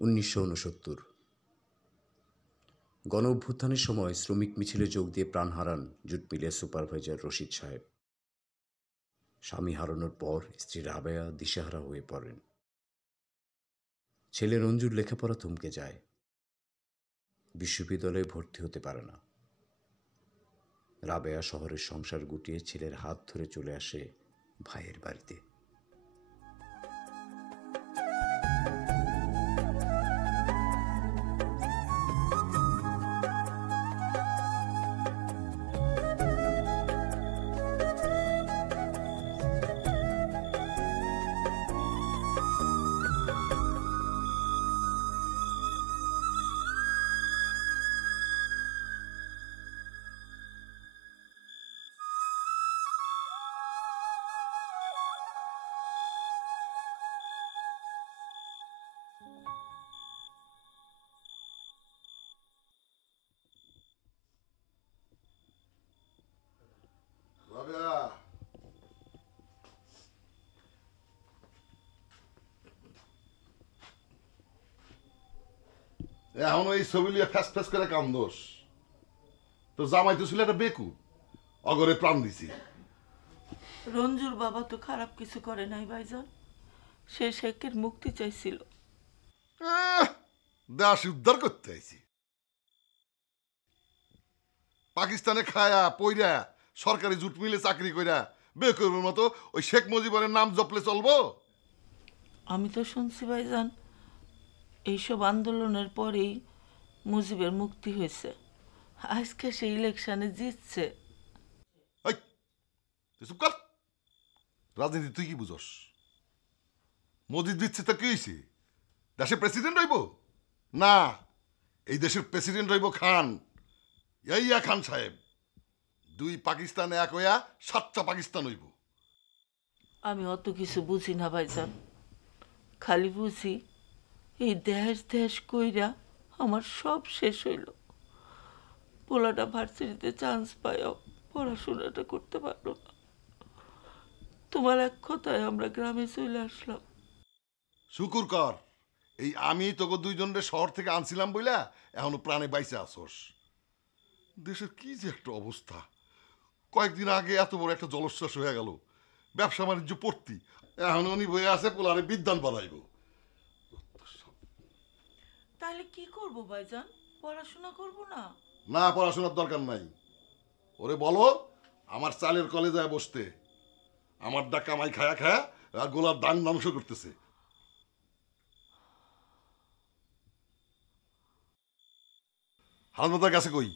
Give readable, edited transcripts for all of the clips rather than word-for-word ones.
1969 গণ অভ্যুত্থানের সময় শ্রমিক মিছিলে যোগ দিয়ে প্রাণ হারান জুট মিলের সুপারভাইজার রশিদ সাহেব। স্বামী হারানোর পর স্ত্রী রাবেয়া দিশেহারা হয়ে পড়েন। ছেলে রঞ্জুর লেখাপড়া থমকে যায়, বিশ্ববিদ্যালয়ে ভর্তি হতে পারে না। রাবেয়া শহরের সংসার গুটিয়ে ছেলের হাত ধরে চলে আসে ভাইয়ের বাড়িতে। এখন এই ছবি লিয়ে ফ্যাস ফ্যাস করে কাম দোষ। তো জামাই তো ছিল একটা বেকু, অগরে প্রাণ দিছি। রঞ্জুর বাবা তো খারাপ কিছু করে নাই ভাইজান, সে শেখের মুক্তি চাইছিল। দেশ উদ্ধার করতে আইছি। পাকিস্তানে খায়া পইরা সরকারি জুট মিলে চাকরি কইরা বেকুর মতো ওই শেখ মুজিবের নাম জপলে চলবো? আমি তো শুনছি ভাইজান, এইসব আন্দোলনের পরেই মুজিবের মুক্তি হয়েছে, আজকে সে ইলেকশনে জিতছে। রাজনীতি তুই কি বুঝস? মুজিব জিতছে তো কি হয়েছে? দেশের প্রেসিডেন্ট হইব না, এই দেশের প্রেসিডেন্ট হইব খান, ইয়া খান সাহেব। দুই পাকিস্তান এক হইয়া 7টা পাকিস্তান হইব। আমি অত কিছু বুঝি না ভাইজান, খালি বুঝি এই দেশ দেশ কইরা আমার সব শেষ হইল। পোলাটা ভার্সিটিতে চান্স পাইও পড়াশোনাটা করতে পারলো না। তোমার এক কথায় আমরা গ্রামে চলে আসলাম। শুকুর কর, এই আমি তোকে দুইজনের শহর থেকে আনছিলাম বইলা এখনো প্রাণে বাইসে আসস। দেশের কি যে একটা অবস্থা! কয়েকদিন আগে এত বড় একটা জলোচ্ছ্বাস হয়ে গেল, ব্যবসা বাণিজ্য পড়তি, এখন উনি বয়ে আছে পোলারে বিদ্যান বানাইব। তাহলে কি করব ভাইজান, পড়াশোনা করব না? না, পড়াশোনার দরকার নাই। ওরে বলো আমার চালের কলে যায় বসতে, আমার ডা কামাই খায়া খায়া আর গোলার দান ধ্বংস করতেছে। হালদার কাছে কই?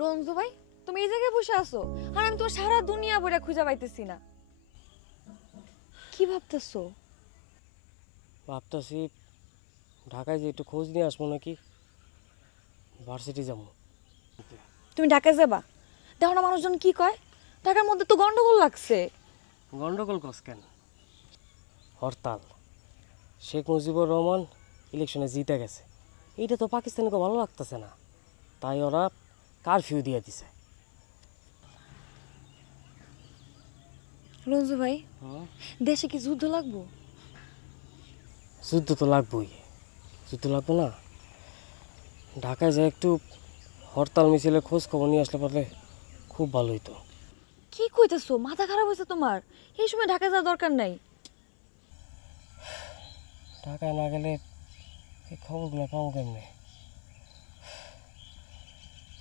রঞ্জু ভাই, তুমি এই জায়গায় বসে আছো আর আমি তোমার সারা দুনিয়া বইরা খুঁজে পাইতেছি না। কি ভাবতেছো? ভাবতেছি ঢাকায় যে একটু খোঁজ নিয়ে আসবো নাকি, ভার্সিটি যাবো। তুমি ঢাকায় যাবা? দেখো না মানুষজন কি কয়, ঢাকার মধ্যে তো গন্ডগোল লাগছে। গন্ডগোল কস কেন? হরতাল, শেখ মুজিবুর রহমান ইলেকশনে জিতে গেছে, এইটা তো পাকিস্তানকে ভালো লাগতেছে না, তাই ওরা কারফিউ দিয়ে দিছে। রঞ্জু ভাই, দেশে কি যুদ্ধ লাগবো? যুদ্ধ তো লাগবোই, যুদ্ধ লাগবো না? ঢাকায় যে একটু হরতাল মিছিলে খোঁজ খবর নিয়ে আসলে পারলে খুব ভালো হইতো। কি কইতেছো? মাথা খারাপ হয়েছে তোমার? এই সময় ঢাকা যাওয়ার দরকার নাই। ঢাকায় না গেলে এই খবরগুলো পাবো কেমনে?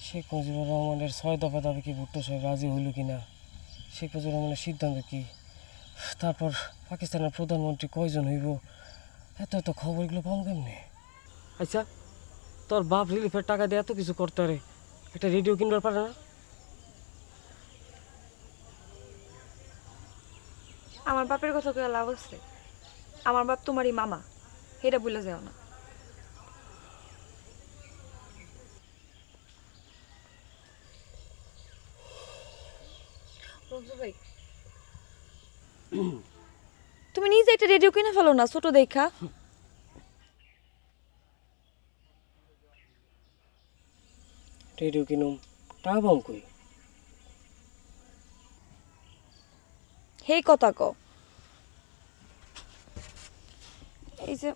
শেখ মুজিবুর রহমানের 6 দফা দাবি কি ভুট্টো সাহেব রাজি হইল কিনা, শেখ মুজিবুর রহমানের সিদ্ধান্ত কি, তারপর পাকিস্তানের প্রধানমন্ত্রী কয়জন হইব, এত এত খবরগুলো পাবো কেমনে? আচ্ছা, তোর বাপ রিলিফের টাকা দিয়ে এত কিছু করতে পারে, একটা রেডিও কিনবার পারে না? আমার বাপের কথা কয়ে লাভ আছে? আমার বাপ তোমারই মামা, এটা ভুলে যাও না। ভাই, তুমি নিজে একটা রেডিও কিনে ফেলো না, ছোট দেখা। রেডিও কিনুম, টাকা পাম কই? হেই কথা কও। এই যে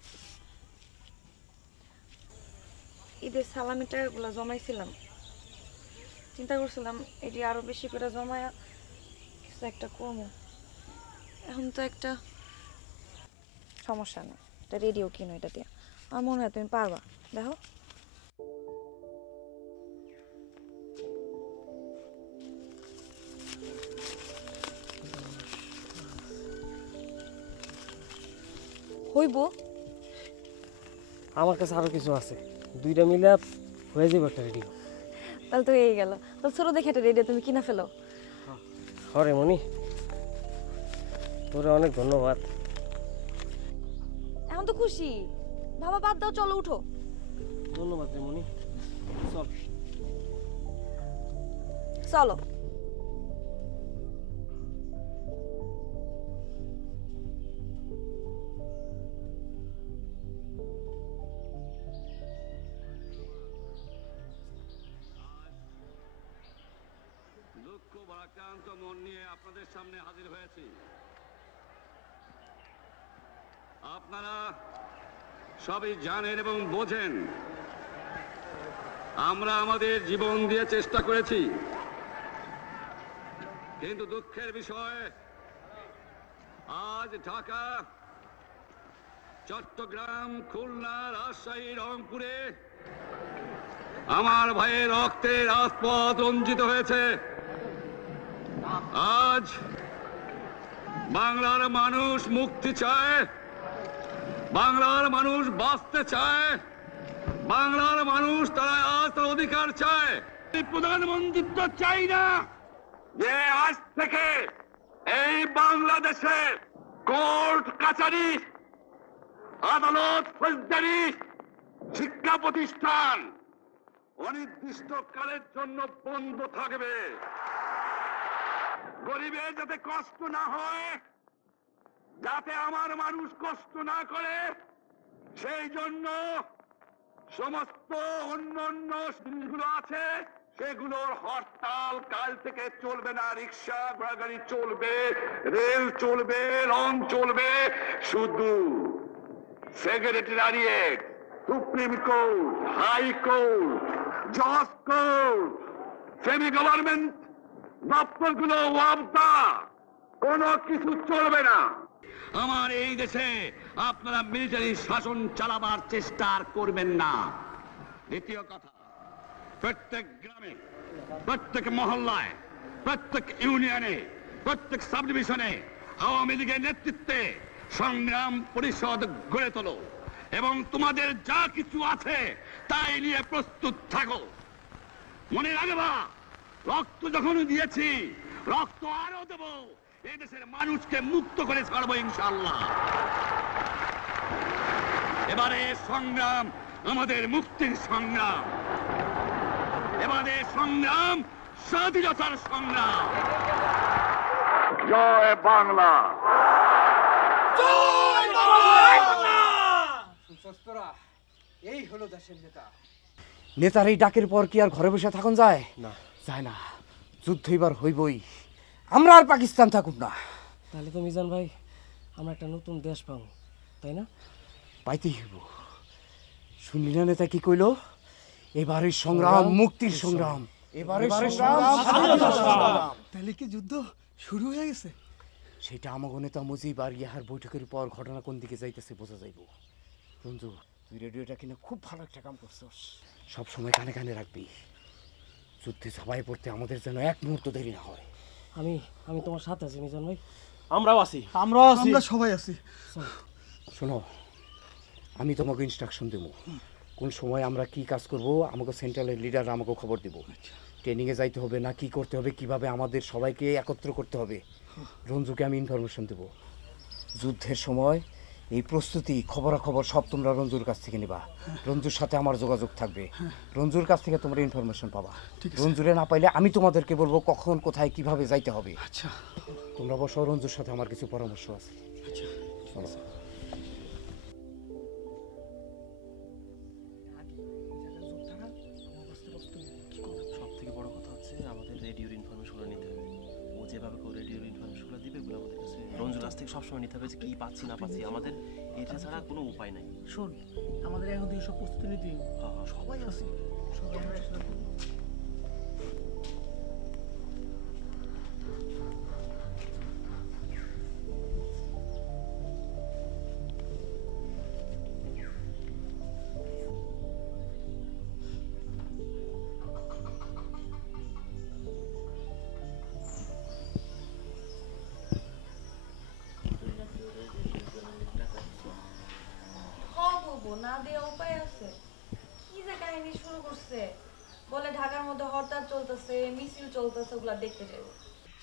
ঈদের সালামি টাকাগুলো জমাইছিলাম, চিন্তা করছিলাম এটি আরো বেশি করে জমায়া কিছু একটা কমো। এখন তো একটা সমস্যা নেই, একটা রেডিও কিনো এটা দিয়ে। আমার মনে হয় তুমি পারবা, দেখো। হইব? আমার কাছে আরো কিছু আছে, দুইটা মিলে হয়ে যাবে একটা রেডিও। তাহলে তো এই গেল, তো ছোট দেখে একটা রেডিও তুমি কিনে ফেলো। হরে মনি, তোরে অনেক ধন্যবাদ। এখন তো খুশি, বাবা বাদ দাও, চলো উঠো। ধন্যবাদ রে মনি, চল। চলো। দুঃখ ভারাক্রান্ত মন নিয়ে আপনাদের সামনে হাজির হয়েছি। আপনারা সবই জানেন এবং বোঝেন আমরা আমাদের জীবন দিয়ে চেষ্টা করেছি, কিন্তু দুঃখের বিষয় আজ ঢাকা, চট্টগ্রাম, খুলনা, রাজশাহী, রংপুরে আমার ভাইয়ের রক্তে রাজপথ রঞ্জিত হয়েছে। আজ বাংলার মানুষ মুক্তি চায়, বাংলার মানুষ বাঁচতে চায়, বাংলার মানুষ তারা আজ তার অধিকার চায়। প্রধানমন্ত্রী তো চাই না যে আজ থেকে এই বাংলাদেশে কোর্ট কাছারি, আদালত, ফৌজদারি, শিক্ষা প্রতিষ্ঠান অনির্দিষ্টকালের জন্য বন্ধ থাকবে। গরিবের যাতে কষ্ট না হয়, যাতে আমার মানুষ কষ্ট না করে, সেই জন্য সমস্ত অন্যান্য জিনিসগুলো আছে সেগুলোর হরতাল কাল থেকে চলবে না। রিক্সা ঘোড়াগাড়ি চলবে, রেল চলবে, রং চলবে, শুধু secretariat, supreme court, high court, জজ কোর্ট, সেমি গভর্নমেন্ট দপ্তরগুলো ওয়াবদা, কোনো কিছু চলবে না। আমার এই দেশে আপনারা মিলিটারি শাসন চালাবার চেষ্টা করবেন না। দ্বিতীয় কথা, প্রত্যেক গ্রামে, প্রত্যেক মহল্লায়, প্রত্যেক ইউনিয়নে, প্রত্যেক সাব ডিভিশনে আওয়ামী লীগের নেতৃত্বে সংগ্রাম পরিষদ গড়ে তোলো এবং তোমাদের যা কিছু আছে তাই নিয়ে প্রস্তুত থাকো। মনে রাখবা, রক্ত যখন দিয়েছি, রক্ত আরো দেব। এই দেশের মানুষকে মুক্ত করে ছাড়বো ইনশাআল্লাহ। এবারে সংগ্রাম আমাদের মুক্তির সংগ্রাম, এবারে সংগ্রাম স্বাধীনতার সংগ্রাম। জয় বাংলা। এই হলো দেশের নেতা। নেতার এই ডাকের পর কি আর ঘরে বসে থাকুন যায়? না, যায় না, যুদ্ধ এবার হইবই। আমরা আর পাকিস্তান থাকুক না। তাহলে তো মিজান ভাই আমরা একটা নতুন দেশ পাবো, তাই না? পাইতেই হইব। শুনলি না নেতা কি কইল? এবারের সংগ্রাম মুক্তির সংগ্রাম। এবারে তাহলে কি যুদ্ধ শুরু হয়ে গেছে? সেটা আমাকে নেতা মুজিব আর ইয়াহার বৈঠকের পর ঘটনা কোন দিকে যাইতেছে বোঝা যাইব। রঞ্জু, তুই রেডিওটা কিনে খুব ভালো একটা কাম করছস। সব সময় কানে কানে রাখবি, যুদ্ধে সবাই পড়তে আমাদের যেন এক মুহূর্ত দেরি না হয়। আমি আমি তোমার সাথে আছি মিজান ভাই। আমরা সবাই আছি। শোনো, আমি তোমাকে ইনস্ট্রাকশন দেবো কোন সময় আমরা কি কাজ করব। আমাকে সেন্ট্রালের লিডার আমাকে খবর দেব। ট্রেনিংয়ে যাইতে হবে না কি করতে হবে, কিভাবে আমাদের সবাইকে একত্র করতে হবে, রঞ্জুকে আমি ইনফরমেশন দেব। যুদ্ধের সময় এই প্রস্তুতি খবরাখবর সব তোমরা রঞ্জুর কাছ থেকে নেবা। রঞ্জুর সাথে আমার যোগাযোগ থাকবে, রঞ্জুর কাছ থেকে তোমরা ইনফরমেশন পাবা। রঞ্জুরে না পাইলে আমি তোমাদেরকে বলবো কখন কোথায় কিভাবে যাইতে হবে। আচ্ছা, তোমরা বসো, রঞ্জুর সাথে আমার কিছু পরামর্শ আছে। আচ্ছা। সব থেকে বড় কথা হচ্ছে আমাদের রেডিওর ইনফরমেশনগুলো নিতে হবে। ও যেভাবে রেডিওর ইনফরমেশনগুলো দিবে এগুলো আমাদের কাছে রঞ্জুর কাছ থেকে সবসময় নিতে হবে যে কী পাচ্ছি না পাচ্ছি। আমাদের এটা ছাড়া কোনো উপায় নাই। শোন, আমাদের এখন থেকে সব প্রস্তুতি নিতে হবে। সবাই আছে, সবাই আমরা একসাথে করবো। না দেওয়া উপায় আছে? কি যে কাহিনী শুরু করছে, বলে ঢাকার মধ্যে হরতাল চলতেছে, মিছিল চলতেছে, ওগুলা দেখতে যাবো।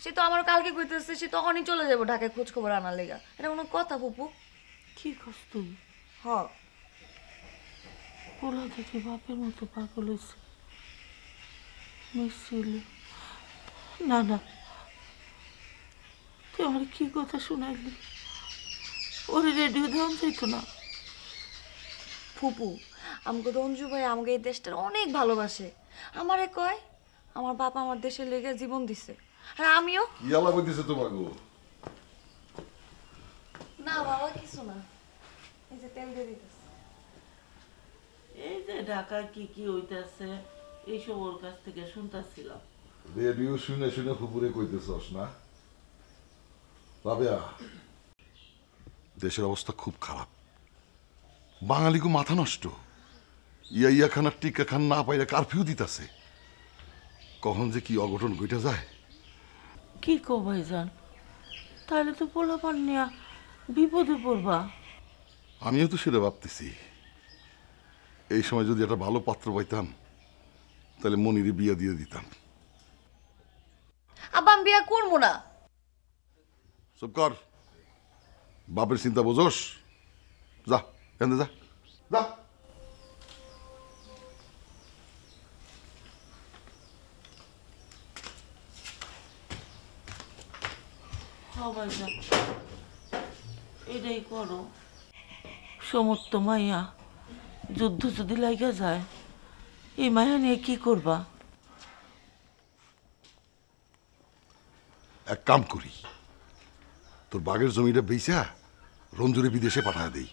সে তো আমার কালকে কইতেছে সে তখনই চলে যাবো ঢাকায় খোঁজ খবর আনার লেগা। এটা কোনো কথা ফুপু? কি করছ তুই? হ, পোলা দেখি বাপের মতো পাগল হয়েছে। মিছিল? না না, তুই আমার কি কথা শোনাইলি? ওরে রেডিও দেওয়া যাইতো না? ফুপু, আমাকে রঞ্জু ভাই আমাকে এই দেশটার অনেক ভালোবাসে। আমারে কয় আমার বাবা আমার দেশের লেগে জীবন দিছে, আর আমিও। কি আলাপ হইতেছে তোমার গো? না বাবা, কিছু না, এই যে তেল দিয়ে দিতেছে। এই যে ঢাকায় কি কি হইতেছে এইসব ওর কাছ থেকে শুনতেছিলাম। রেডিও শুনে শুনে ফুপুরে কইতেছস না? রাবেয়া, দেশের অবস্থা খুব খারাপ। বাঙালিকে মাথা নষ্ট। ইয়া খানার টিকা খান না পাইলে কারফিউ দিতেছে। কখন যে কি অঘটন ঘটে যায়। কি কো ভাইজান, তাহলে তো পোলাপান নিয়া বিপদে পড়বা। আমিও তো সেটা ভাবতেছি। এই সময় যদি একটা ভালো পাত্র পাইতাম তাহলে মনিরে বিয়ে দিয়ে দিতাম। আব্বা, আমি বিয়া করবো না। চুপ কর, বাপের চিন্তা বোঝোস? যা এখান যা যা। ভাইজান, এটাই করো। সমস্ত মাইয়া যুদ্ধ যদি লাগা যায়, এই মায়া নিয়ে কি করবা? এক কাম করি, তোর বাগের জমিটা বেচা রঞ্জুরে বিদেশে পাঠায় দেই।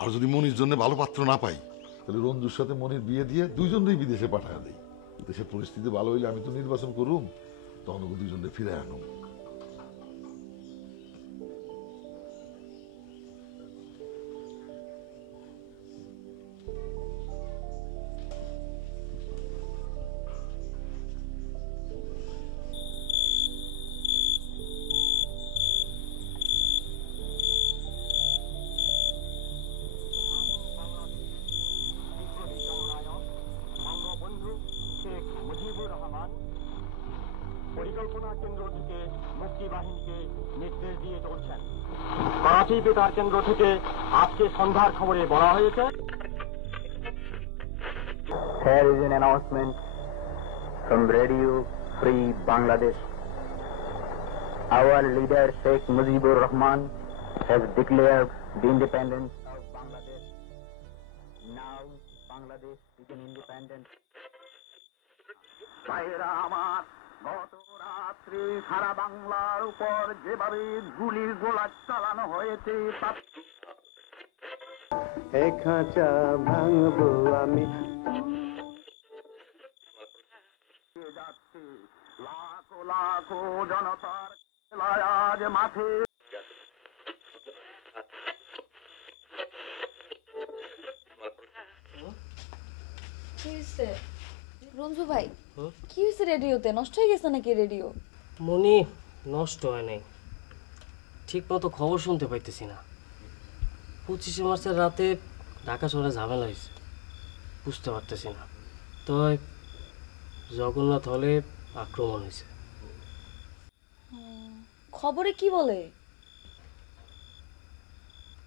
আর যদি মনির জন্য ভালো পাত্র না পাই তাহলে রঞ্জুর সাথে মনির বিয়ে দিয়ে দুইজনই বিদেশে পাঠায় দেই। দেশের পরিস্থিতি ভালো হইলে আমি তো নির্বাচন করুম, তখন ওকে দুইজনে ফিরে আনুম। পরিকল্পনা কেন্দ্র থেকে মুক্তি বাহিনীকে নির্দেশ দিয়ে চলছেন। করাচি বেতার কেন্দ্র থেকে আজকে সন্ধ্যার খবরে বলা হয়েছে, Here is an announcement from Radio Free Bangladesh. Our leader Sheikh Mujibur Rahman has declared the independence of Bangladesh. Now Bangladesh is an independent. ভাইরা আমার, গত রাত্রে সারা বাংলার উপর যেভাবে গুলির গোলা চালানো হয়েছে এ খাঁচা ভাঙবো আমি। লাখো লাখো জনতার খেলায় আজ মাঠে। কি হয়েছে রঞ্জু ভাই? কি হয়েছে রেডিওতে? নষ্ট হয়ে গেছে নাকি রেডিও? মনি, নষ্ট হয় নাই, ঠিক মতো খবর শুনতে পাইতেছি না। 25শে মার্চের রাতে ঢাকা শহরে ঝামেলা হয়েছে, বুঝতে পারতেছি না। তো জগন্নাথ হলে আক্রমণ হয়েছে। খবরে কি বলে?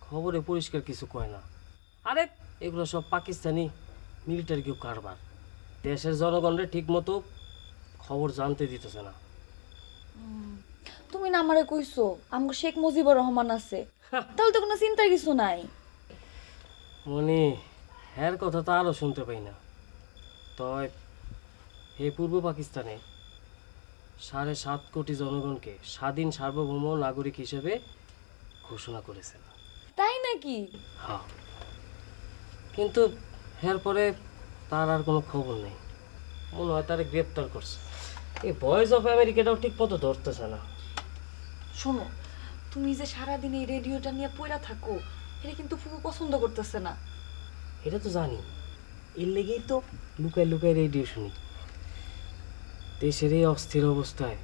খবরে পরিষ্কার কিছু কয় না। আরে এগুলো সব পাকিস্তানি মিলিটারি কেউ কারবার, দেশের জনগণরে ঠিক মতো খবর জানতে দিতেছে না। তুমি না আমারে কইছো আমগো শেখ মুজিবুর রহমান আছে, তাহলে তো কোনো চিন্তার কিছু নাই। মনি, হ্যার কথা তো আরও শুনতে পাই না। তয় হে পূর্ব পাকিস্তানে 7.5 কোটি জনগণকে স্বাধীন সার্বভৌম নাগরিক হিসেবে ঘোষণা করেছেন। তাই নাকি? হ্যাঁ, কিন্তু এর পরে তার আর কোনো খবর নেই। মনে হয় তারে গ্রেপ্তার করছে। এই ভয়েস অফ আমেরিকাটাও ঠিক মতো ধরতেছে না। শোনো, তুমি যে সারাদিন এই রেডিওটা নিয়ে পড়া থাকো, এটা কিন্তু ফুপু পছন্দ করতেছে না। এটা তো জানি, এর লেগেই তো লুকায় লুকায় রেডিও শুনি। দেশের এই অস্থির অবস্থায়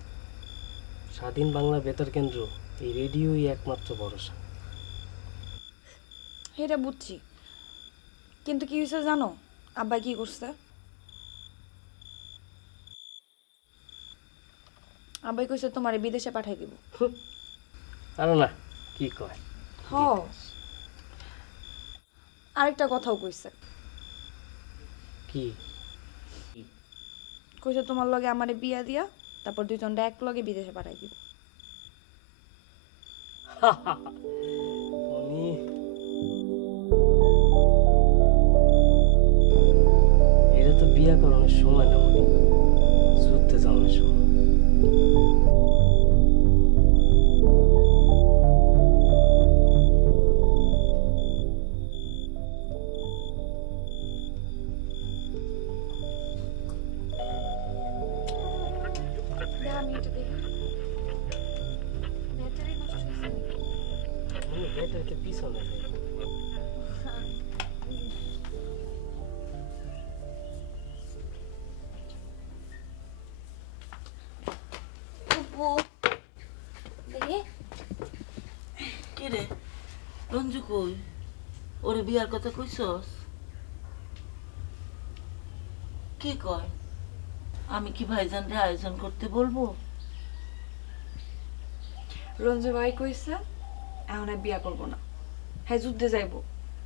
স্বাধীন বাংলা বেতার কেন্দ্র এই রেডিওই একমাত্র ভরসা। এটা বুঝছি, কিন্তু কি হয়েছে জানো? আব্বা কি করছে? আব্বাই কইছে তোমারে বিদেশে পাঠাই দিব। আরে না, কি কয়? হ, আরেকটা কথাও কইছে। কি কইছে? তোমার লগে আমারে বিয়া দিয়া তারপর দুইজনটা এক লগে বিদেশে পাঠাই দিব। এটা তো বিয়া করানোর সময় না মনি, যুদ্ধে যাওয়ার সময়। আমি এটা দেখি, ব্যাটারি নষ্ট হয়েছে। ব্যাটারিতে পিছনে কি রে রঞ্জু, কই ওরে বিয়ার কথা কইছস? কি কয়? আমি কি ভাইজানরে আয়োজন করতে বলবো? রঞ্জু ভাই কইছে এখন আর বিয়া করবো না, হ্যাঁ যুদ্ধে যাইব।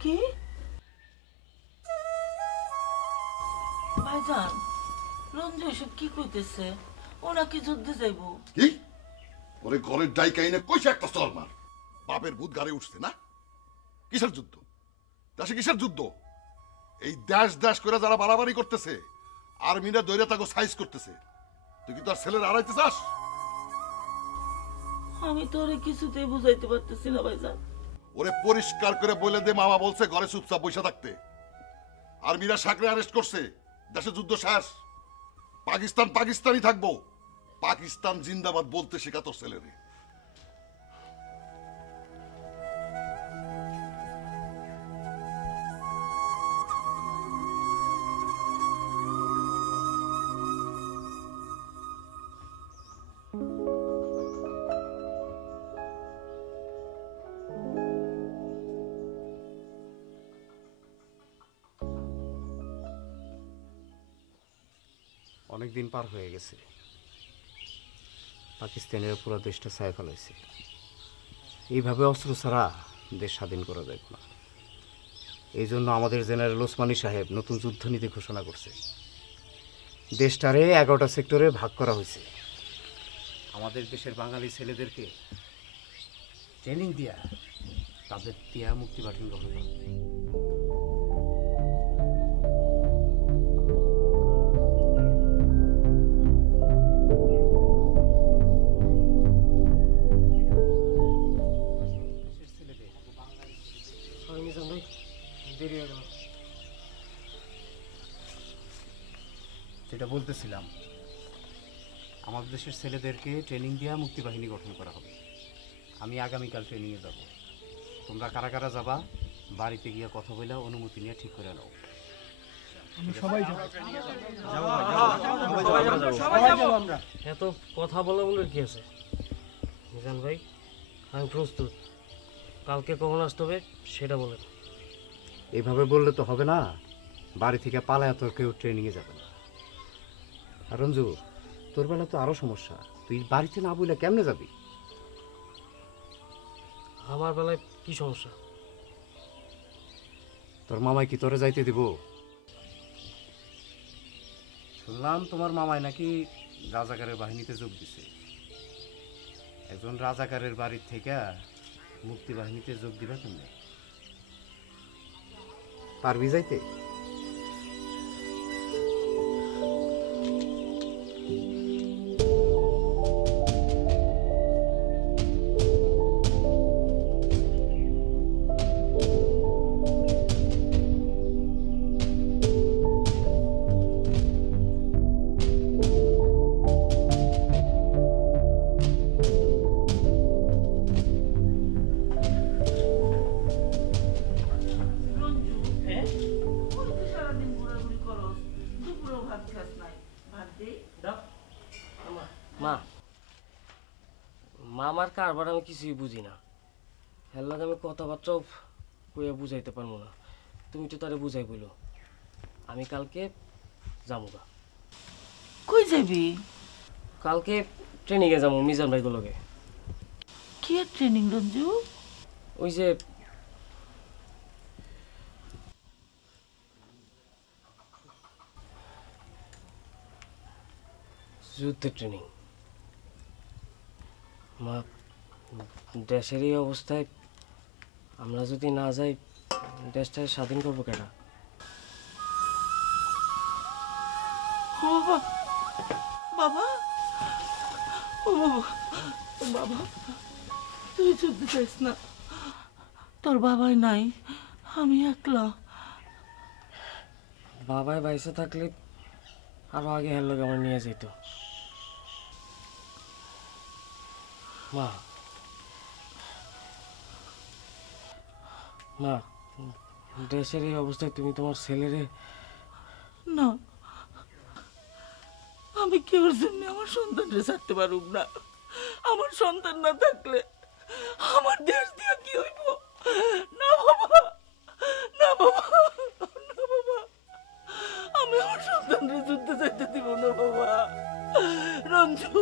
কি ভাইজান, রঞ্জু এসব কি কইতেছে? ওরা কি যুদ্ধে যাইব? কি ওরে ঘরের ডাইকাইনে কইছে একটা চর মার। বাপের ভূত গাড়ি উঠছে না? কিসের যুদ্ধ? দেশে কিসের যুদ্ধ? এই দেশ দেশ করে যারা বাড়াবাড়ি করতেছে, আর্মিরা দৈরা তাকে সাইজ করতেছে, তুই কি তোর ছেলের আড়াইতে চাস? আমি তো ওরে কিছুতেই বুঝাইতে পারতেছি না ভাইজান। ওরে পরিষ্কার করে বলে দে মামা বলছে ঘরে চুপচাপ বসে থাকতে। আর্মিরা সাকরে অ্যারেস্ট করছে, দেশে যুদ্ধ শেষ। পাকিস্তান পাকিস্তানই থাকবো, পাকিস্তান জিন্দাবাদ বলতে শেখা তোর ছেলেরে। অনেক দিন পার হয়ে গেছে, পাকিস্তানের পুরো দেশটা ছায়া ফেলাইছে। এইভাবে অস্ত্র ছাড়া দেশ স্বাধীন করা যায় না। এই জন্য আমাদের জেনারেল ওসমানী সাহেব নতুন যুদ্ধনীতি ঘোষণা করছে। দেশটারে 11টা সেক্টরে ভাগ করা হয়েছে। আমাদের দেশের বাঙালি ছেলেদেরকে ট্রেনিং দিয়া তাদের টিয়া মুক্তি বাহিনী গঠন করা। যেটা বলতেছিলাম, আমাদের দেশের ছেলেদেরকে ট্রেনিং দেওয়া মুক্তিবাহিনী গঠন করা হবে। আমি আগামীকাল ট্রেনিংয়ে যাব। তোমরা কারা কারা যাবা বাড়িতে গিয়ে কথা বলে অনুমতি নিয়ে ঠিক করে নাও। এত কথা বলা বলে কি আছে মিজান ভাই, আমি প্রস্তুত। কালকে কখন আসতে হবে সেটা বলেন। এইভাবে বললে তো হবে না, বাড়ি থেকে পালায় তোর কেউ ট্রেনিংয়ে যাবে না। আর রঞ্জু, তোর বেলা তো আরও সমস্যা, তুই বাড়িতে না বলে কেমনে যাবি? আমার বেলায় কি সমস্যা? তোর মামাই কি তোরে যাইতে দিব? শুনলাম তোমার মামাই নাকি রাজাকারের বাহিনীতে যোগ দিছে। একজন রাজাকারের বাড়ির থেকে মুক্তি বাহিনীতে যোগ দিবা কেমনে? পারবি যাইতে? রঞ্জু, ওই তো সারাদিন ঘোরাঘুরি করস, দুপুরেও ভাত খাস নাই। ভাত দে। মা, মামার কারবার আমি কিছুই বুঝি না। এর লাগে আমি কথাবার্তাও কইয়া বুঝাইতে পারবো না। তুমি তো তারে বুঝাই বলো। আমি কালকে যাবো গা। কই যাবি? কালকে ট্রেনিংয়ে যাবো মিজান ভাইগুলোকে। কি আর ট্রেনিং রঞ্জু? ওই যে যুদ্ধের ট্রেনিং। মা, দেশের এই অবস্থায় আমরা যদি না যাই, দেশটাকে স্বাধীন করবো কেনা? ও বাবা, বাবা, ও বাবা, ও বাবা, তুই যুদ্ধ চাইস না। তোর বাবাই নাই, আমি একলা। বাবাই বাইসে থাকলে আরো আগে হের লোক আমার নিয়ে যেত। মা, মা, দেশের এই অবস্থায় তুমি তোমার ছেলেরে না, আমি কেউর জন্য আমার সন্তানকে ছাড়তে পারুম না। আমার সন্তান না থাকলে আমার দেশ দিয়ে কি হইব? না বাবা, না বাবা, না বাবা, আমি আমার সন্তানকে যুদ্ধে যাইতে দিব না বাবা। রঞ্জু,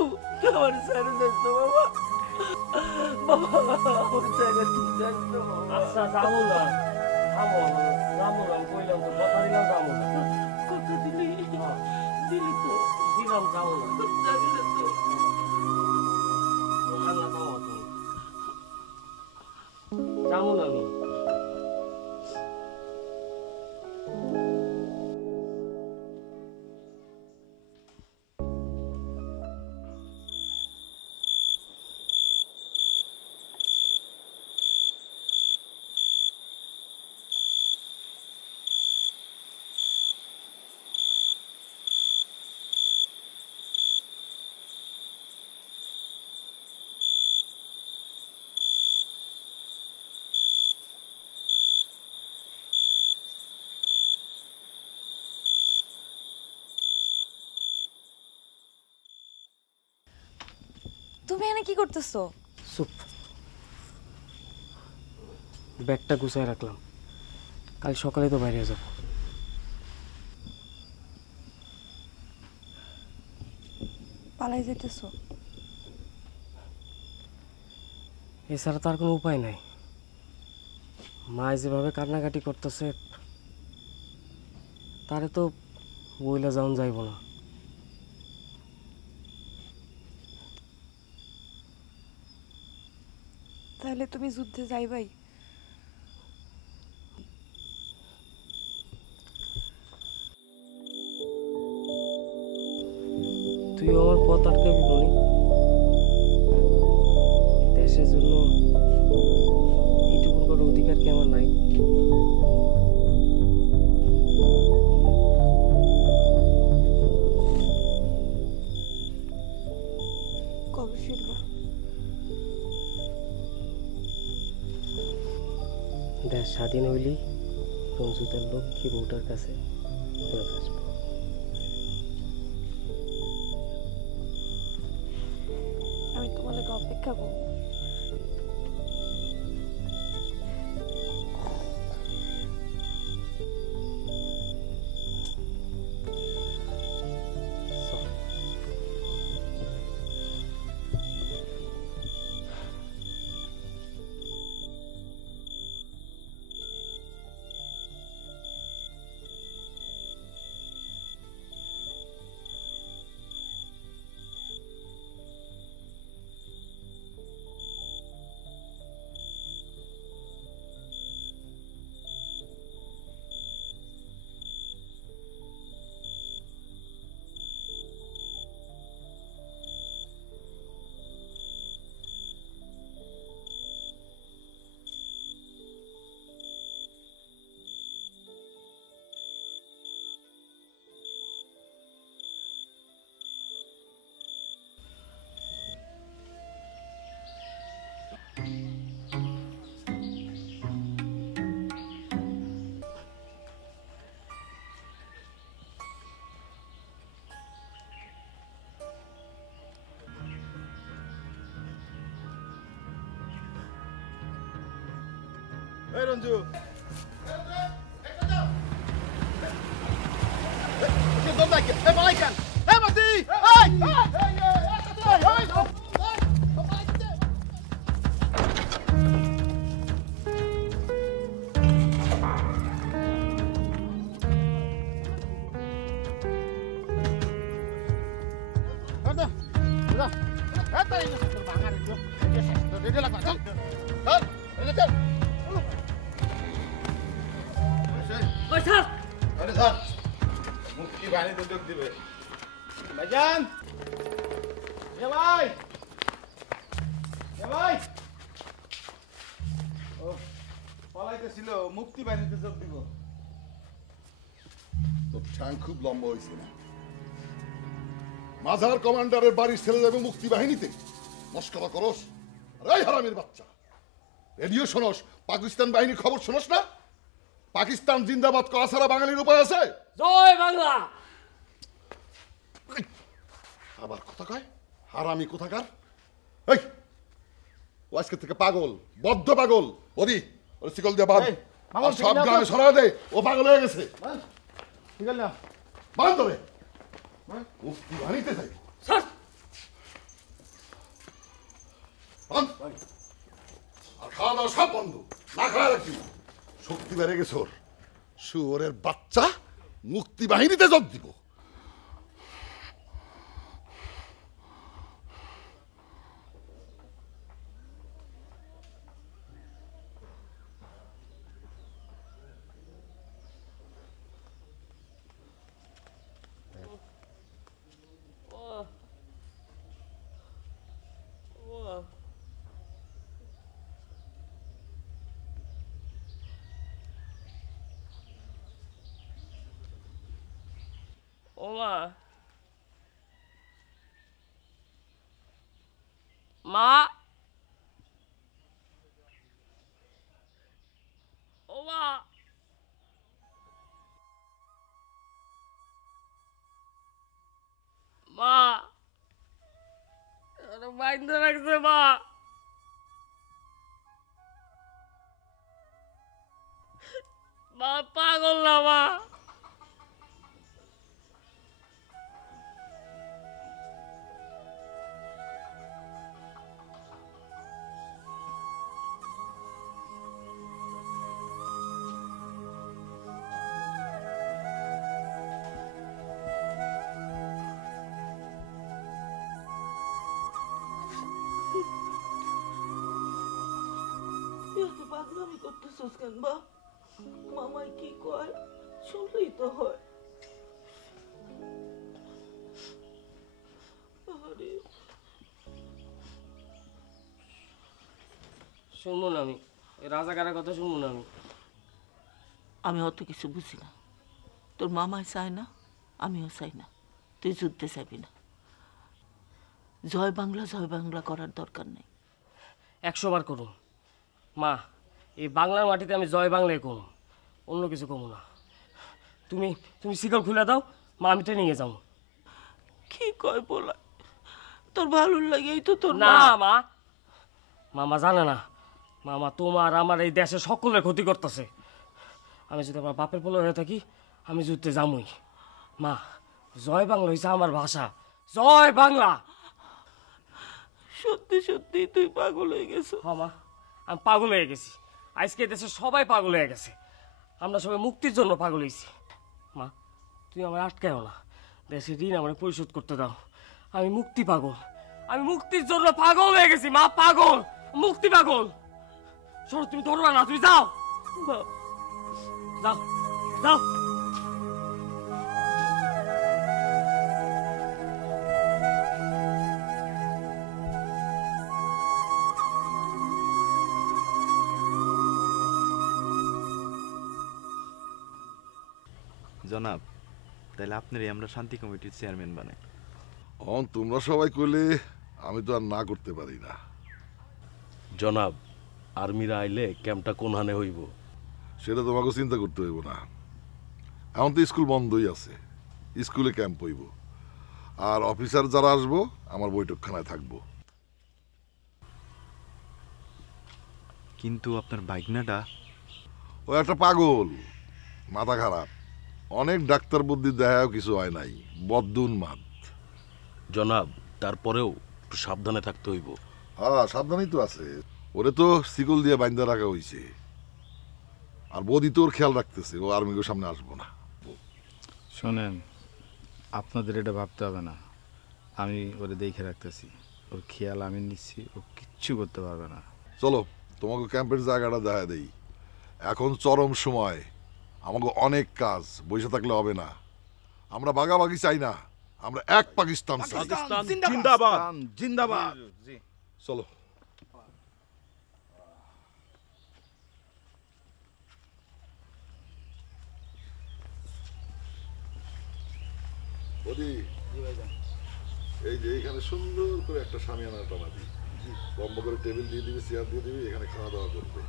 আমার ছেড়ে যাস না বাবা। বাবা, আমার জায়গা ঠিক যাস না বাবা। আচ্ছা যাবো না, যাবো না, আমি কইলাম তো, কথা দিলাম যাবো না। কথা দিলি? দিলি তো? দিলাম যাবো না। যাবি না তো? যাবো না আমি। তুমি এখানে কি করতেছো? চুপ। ব্যাগটা গুছাই রাখলাম, কাল সকালে তো বাইরে যাব। পালাই যেতেছো? এছাড়া তার কোনো উপায় নাই। মা যেভাবে কান্নাকাটি করতেছে, তারে তো বইলা যাওন যাইব না। তাহলে তুমি যুদ্ধে যাইবাই? তুই আমার পথ আটকাবি বলি? দেশের জন্য এইটুকু করার অধিকার কি আমার নাই? দেশ স্বাধীন হইলেই রঞ্জু তার লক্ষ্মী বউটার কাছে ফেরত আসবে। আমি তোমার লাগে অপেক্ষা করবো। এই রঞ্জু মুক্তি বাহিনীতে যোগ দিবে ভাইজান ভাই ভাই ও পলাইতেছিল মুক্তি বাহিনীতে যোগ দিব। তোর ঠ্যাং খুব লম্বা হয়েছে না? মাঝার কমান্ডারের বাড়ি ছেড়ে যাবে মুক্তি বাহিনীতে? মস্করা করস? আরে হারামির বাচ্চা, রেডিও শোনস? পাকিস্তান বাহিনীর খবর শোনস না? পাকিস্তান জিন্দাবাদ করা ছাড়া বাঙালির উপায় আছে? জয় বাংলা। আবার কথা কয় হারামি কোথাকার। এই ও আজকে থেকে পাগল, বদ্ধ পাগল। ওদি ওর শিকল দিয়ে বাঁধ, আর সব গ্রামে সরা দে, ও পাগল হয়ে গেছে। ঠিক আছে না, বাঁধ তবে মুক্তি বাহিনীতে চাই। আর খাওয়া দাওয়া সব বন্ধ, না খাওয়া রাখবি। শক্তি বেড়ে গেছে ওর। শুয়োরের বাচ্চা মুক্তি বাহিনীতে যোগ দিব। ওমা মা, ওমা মা, বাইন্ধ রাখছে মা। মা পাগল না মা। পাগলামি করতেছিস কেন বা? মামাই কি কয় শুনলেই তো হয়। শুনবো না আমি, রাজাকারের কথা শুনবো না আমি। আমি অত কিছু বুঝি না। তোর মামাই চায় না, আমিও চাই না। তুই যুদ্ধে যাবি না। জয় বাংলা করার দরকার নেই। 100 বার করুন মা, এই বাংলার মাটিতে আমি জয় বাংলায় কমু, অন্য কিছু কমু না। তুমি তুমি শিকল খুলে দাও, মা আমি ট্রেনিংয়ে যাবো। কি কয় বলা, তোর ভালো লাগেই তো তোর না মা, মামা জানে না, মামা তোমার আমার এই দেশের সকলের ক্ষতি করতেছে। আমি যদি আমার বাপের পোলা হয়ে থাকি আমি যুদ্ধে যামই। মা, জয় বাংলা হয়েছে আমার ভাষা, জয় বাংলা। সত্যি সত্যি তুই পাগল হয়ে গেছো? হ্যাঁ মা, আমি পাগল হয়ে গেছি। আজকে দেশে সবাই পাগল হয়ে গেছে, আমরা সবাই মুক্তির জন্য পাগল হয়েছি। মা, তুই আমার আটকায়ও না, দেশের ঋণ আমার পরিশোধ করতে দাও। আমি মুক্তি পাগল, আমি মুক্তির জন্য পাগল হয়ে গেছি মা, পাগল, মুক্তি পাগল। শোনো, তুমি ধরবা না, তুমি যাও যাও যাও। জনাব, তাহলে আপনারই আমরা শান্তি কমিটির চেয়ারম্যান বানাই। তোমরা সবাই কইলে আমি তো আর না করতে পারি না। জনাব, আর্মিরা আইলে ক্যাম্পটা কোন হানে হইব? সেটা তোমাকে চিন্তা করতে হইব না। এখন তো স্কুল বন্ধই আছে, স্কুলে ক্যাম্প হইব। আর অফিসার যারা আসবো আমার বৈঠকখানায় থাকবো। কিন্তু আপনার বাইকনাটা? ও একটা পাগল, মাথা খারাপ, অনেক ডাক্তার বুদ্ধি দেখাও কিছু হয় নাই, বদ্দুন্মাদ। জনাব, তারপরেও একটু সাবধানে থাকতে হইব। হ্যাঁ, সাবধানই তো আছে। ওরে তো শিকল দিয়ে বাইন্দা রাখা হয়েছে। আর বৌদি তোর খেয়াল রাখতেছে, ও আর্মির সামনে আসবো না। শোনেন, আপনাদের এটা ভাবতে হবে না, আমি ওরে দেখে রাখতেছি, ওর খেয়াল আমি নিচ্ছি, ও কিচ্ছু করতে পারবে না। চলো তোমাকে ক্যাম্পের জায়গাটা দেখা দেই। এখন চরম সময়, আমাকে অনেক কাজ, বসে থাকলে হবে না। আমরা ভাগাভাগি চাই না, আমরা এক পাকিস্তান চাই। পাকিস্তান জিন্দাবাদ, জিন্দাবাদ। চলো। এই যে এখানে সুন্দর করে একটা সামিয়ানা টানা দিই, লম্বা করে টেবিল দিয়ে দিবি, চেয়ার দিয়ে দিবি, এখানে খাওয়া দাওয়া করবে।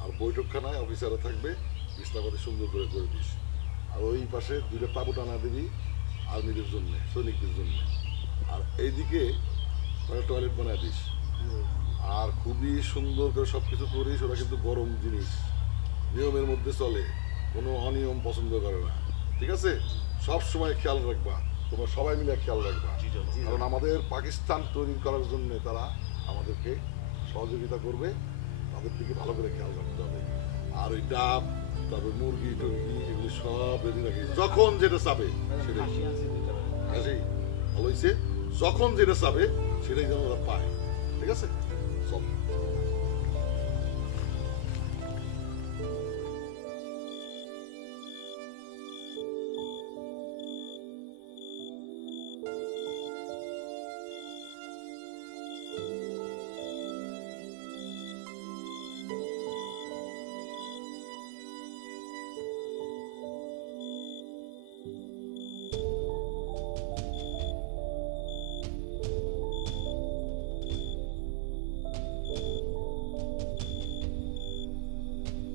আর বৈঠকখানায় অফিসাররা থাকবে, বিছনাপাতি সুন্দর করে করে দিস। আর ওই পাশে দুইটা তাঁবু টানা দিবি আর্মিদের জন্য, সৈনিকদের জন্য। আর এইদিকে টয়লেট বানায় দিস। আর খুবই সুন্দর করে সব কিছু করিস। ওরা কিন্তু গরম জিনিস, নিয়মের মধ্যে চলে, কোনো অনিয়ম পছন্দ করে না, ঠিক আছে? সব সময় খেয়াল রাখবা, তোমরা সবাই মিলে খেয়াল রাখবা, কারণ আমাদের পাকিস্তান তৈরি করার জন্য তারা আমাদেরকে সহযোগিতা করবে, তাদের দিকে ভালো করে খেয়াল রাখতে হবে। আর ওই ডাব, তারপর মুরগি টুরগি এগুলি সব রেডি রাখি, যখন যেটা চাবে সেটাই। ভালো হয়েছে, যখন যেটা চাবে সেটাই যেন ওরা পায়, ঠিক আছে? চল।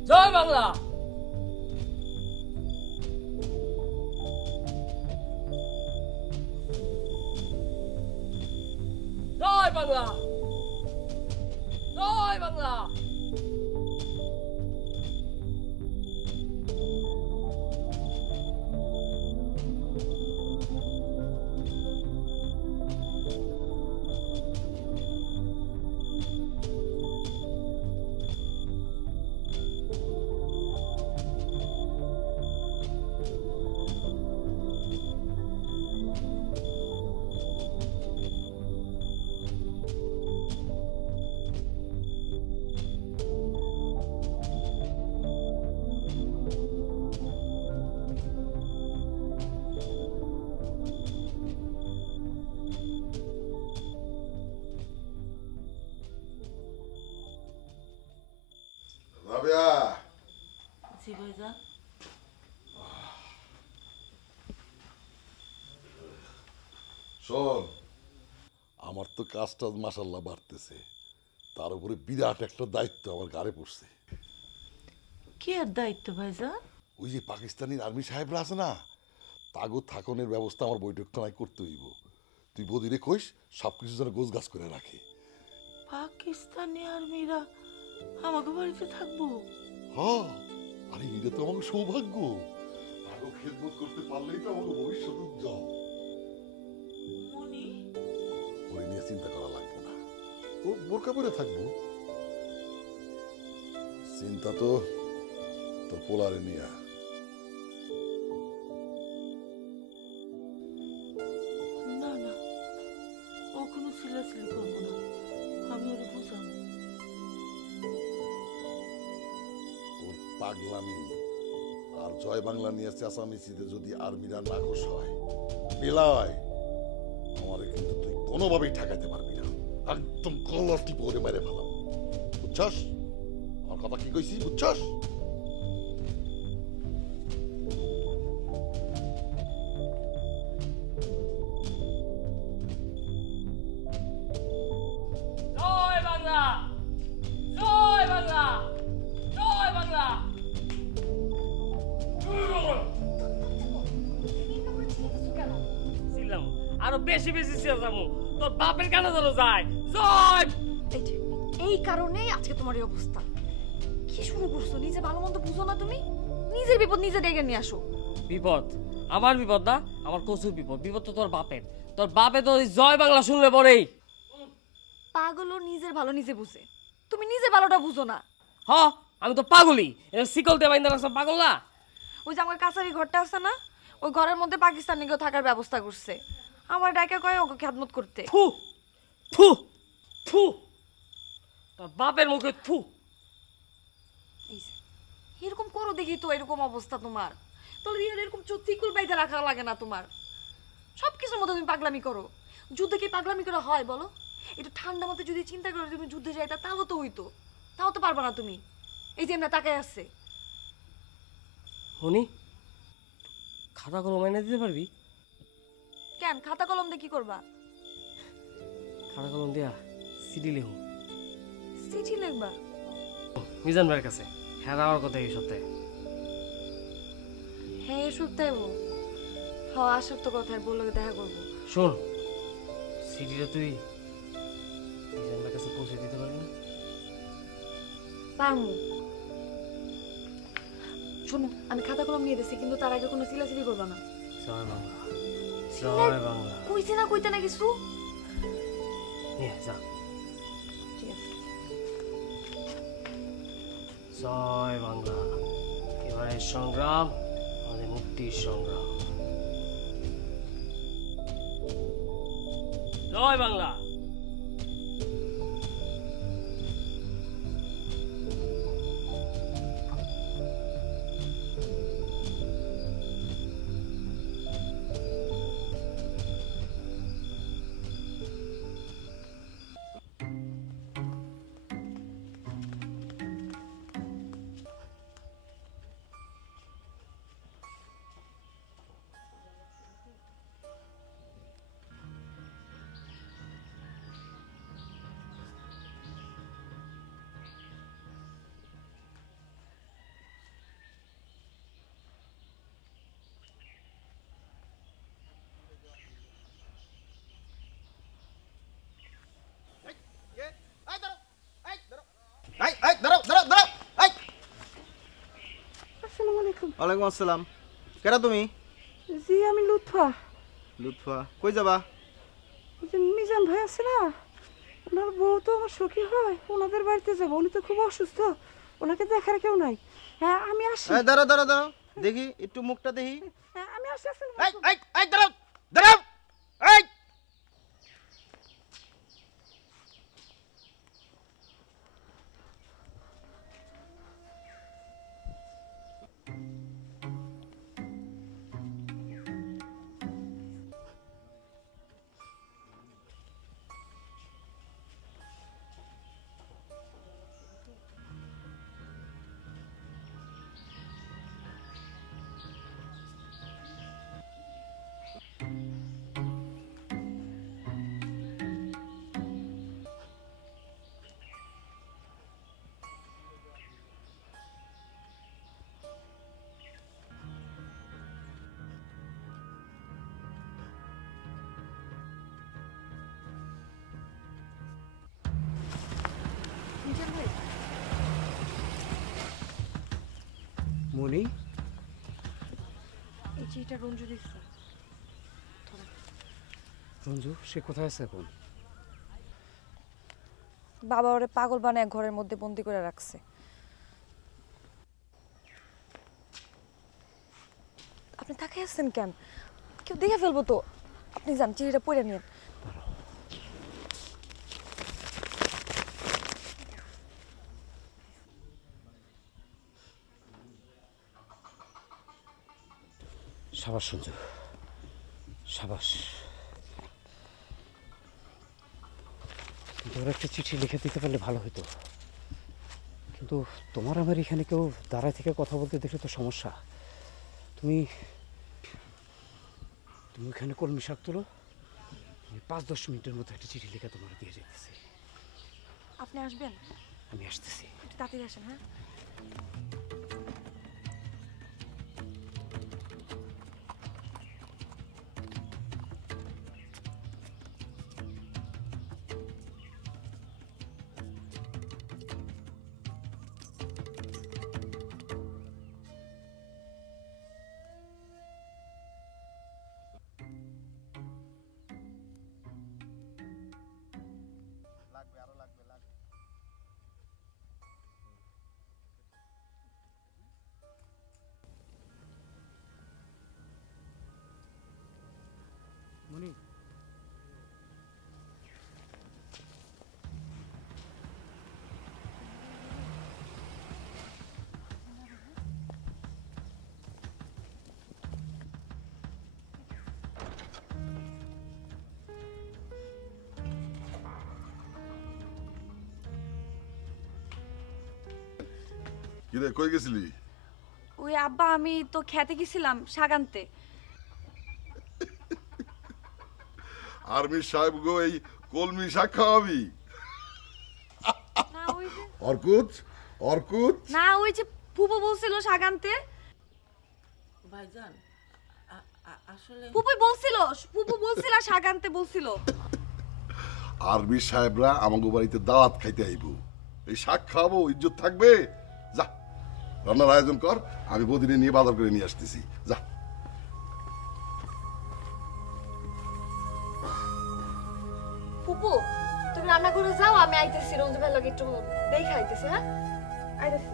জয় বাংলা। জয় বাংলা, জয় বাংলা। জি ভাইজান। শোন, আমার তো কাজটা মাশাল্লাহ বাড়তেছে, তার উপরে বিরাট একটা দায়িত্ব আমার ঘাড়ে পড়ছে। কি আর দায়িত্ব ভাইজান? ওই যে পাকিস্তানি আর্মি সাহেবরা আছে না, তাগো থাকনের ব্যবস্থা আমার বৈঠকখানায় করতে হইব। তুই বদিরে কইস সব কিছু যেন গোছ গাছ করে রাখে। পাকিস্তানি আর্মিরা আমাকে বাড়িতে থাকবো? হ্যাঁ, আরে এটা তো আমার সৌভাগ্য। তাগো খেদমত করতে পারলেই তো আমাকে ভবিষ্যৎ উজ্জ্বল। মনি ওই নিয়ে চিন্তা করা লাগবে না, ও বোরকা পরে থাকবো। চিন্তা তো তোর পোলারে নিয়ে। না না, ও কোনো সিলাসিলি করবো না, আমি ওর বুঝাবো। ওর পাগলামি আর জয় বাংলা নিয়ে চেঁচামেচিতে যদি আর্মিরা নাকশ হয়, বেলায় আমারে কিন্তু তুই কোনোভাবেই ঠেকাইতে পারবি না। একদম কলার টিপ করে মেরে ফেলাম, বুঝছস? আমার কথা কি কইছি, বুঝছস? জয় বাংলা, জয় বাংলা, জয় বাংলা। ছিলাম আরো বেশি বেশি ছিলাম, তোর বাপের কেন যেন যায়। জয় এই কারণেই আজকে তোমার এই অবস্থা। কি শুরু করছো? নিজে ভালো মন্দ বুঝো না তুমি? নিজের বিপদ নিজে ডেকে নিয়ে আসো। বিপদ আমার বিপদ না, আমার কচুর বিপদ। বিপদ তো তোর বাপের। তোর বাপে তো জয় বাংলা শুনলে পরেই পাগলও নিজের ভালো নিজে বুঝে, তুমি নিজের ভালোটা বুঝো না। হ, আমি তো পাগলই। শিকল দিয়ে বাইন্দা রাখছে, পাগল না? ওই যে আমার কাছারি ঘরটা আছে না, ওই ঘরের মধ্যে পাকিস্তানি কেউ থাকার ব্যবস্থা করছে। আমার ডাইকা কয় ওকে খেদমত করতে। থু থু থু, তোর বাপের মুখে থু। এরকম করো দেখি তো, এরকম অবস্থা তোমার। তাহলে এরকম চিকুল বাইতে রাখা লাগে না তোমার। সব কিছুর মধ্যে তুমি পাগলামি করো। যুদ্ধে কি পাগলামি করা হয় বলো? একটু ঠান্ডা মাথায় যদি চিন্তা করো তুমি যুদ্ধে যাইতা, তাও তো হইতো। তাও তো পারবা না তুমি। এই যে আমরা তাকায় আসছে। মনি, খাতা কলম এনে দিতে পারবি? কেন, খাতা কলম দিয়ে কি করবা? খাতা কলম দিয়া সিডি লিখো। চিঠি লিখবা? মিজান ভাইয়ের কাছে। হ্যাঁ, আমার কথা এই সপ্তাহে। হ্যাঁ, এই সপ্তাহে হ্যাঁ, আসার তো কথাই, বললো দেখা করবো। শোন, সিডিটা তুই মিজান ভাইয়ের কাছে পৌঁছে দিতে পারবি না? পারমু। শোনো, আমি খাতা কলম নিয়ে দিছি, কিন্তু তার আগে কোনো সিলাসিলি করবা না। জয় বাংলা, জয় বাংলা। কইছি না, কইতে না কিছু। নিয়ে যা। ঠিক আছে। জয় বাংলা। এবারের সংগ্রাম আমাদের মুক্তির সংগ্রাম। জয় বাংলা। ওয়ালাইকুম আসসালাম। কেরা তুমি? জি, আমি লুৎফা। লুৎফা, কই যাবা? যে মিজান ভাই আছে না, ওনার বউ তো আমার সখী হয়, ওনাদের বাড়িতে যাবো। উনি তো খুব অসুস্থ, ওনাকে দেখার কেউ নাই। হ্যাঁ, আমি আসি। দাঁড়াও দাঁড়াও দাঁড়াও, দেখি একটু মুখটা দেখি। হ্যাঁ, আমি আসি। দাঁড়াও দাঁড়াও। এই মনি, এই চিঠিটা রঞ্জু দিচ্ছে। রঞ্জু সে কোথায় আছে এখন? বাবা ওরে পাগল বানায় ঘরের মধ্যে বন্দি করে রাখছে। আপনি তাকিয়ে আছেন কেন? কেউ দেখে ফেলবো তো। আপনি যান, চিঠিটা পড়ে নিন। সাবাস সঞ্জু, সাবাস। কিন্তু ওরা একটা চিঠি লিখে দিতে পারলে ভালো হতো, কিন্তু তোমার আমার এখানে কেউ দাঁড়ায় থেকে কথা বলতে দেখলে তো সমস্যা। তুমি তুমি ওখানে কলমি শাক তোলো, আমি 5-10 মিনিটের মধ্যে একটা চিঠি লিখে তোমার দিয়ে যেতেছি। আপনি আসবেন? আমি আসতেছি। একটু তাড়াতাড়ি আসেন। হ্যাঁ, মনি, কিরে কই গেছিলি? ওই আব্বা আমি তো খেতে গেছিলাম শাক আনতে। আর্মি সাহেব গো এই কলমি শাক খাওয়াবি? না ওই যে অর্কুত, অর্কুত। না ওই যে ফুপু বলছিল শাক আনতে। ভাইজান আসলে ফুপু বলছিল শাক আনতে বলছিল। আর্মি সাহেবরা আমাকে বাড়িতে দাওয়াত খাইতে আইব, এই শাক খাওয়াবো, ইজ্জত থাকবে। যা রান্নার আয়োজন কর, আমি বদিনে নিয়ে বাজার করে নিয়ে আসতেছি। যা। ফুপু তুমি রান্না করে যাও, আমি আইতেছি। রঞ্জু ভাই লগে একটু দেখে আইতেছি। হ্যাঁ, আইতেছি।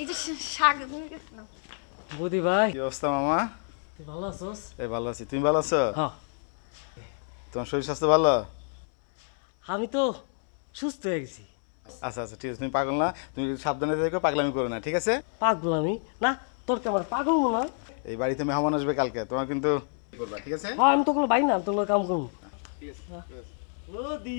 এই যে শাক নাও। বৌদি ভাই, কি অবস্থা মামা? তুই ভালো আছোস? এই ভালো আছি, তুমি ভালো আছো? হ্যাঁ। তোমার শরীর স্বাস্থ্য ভালো? আমি তো সুস্থ হয়ে গেছি। আচ্ছা আচ্ছা ঠিক আছে, তুমি পাগল না, তুমি সাবধানে থেকো, পাগলামি করো না, ঠিক আছে? পাগলামি না? তোর কি আমার পাগল মনে হয়? এই বাড়িতে মেহমান আসবে কালকে, তোমার কিন্তু করবা, ঠিক আছে? হ্যাঁ, আমি তো কোনো ভাই না, আমি তো কাম করবো। ঠিক আছে। বৌদি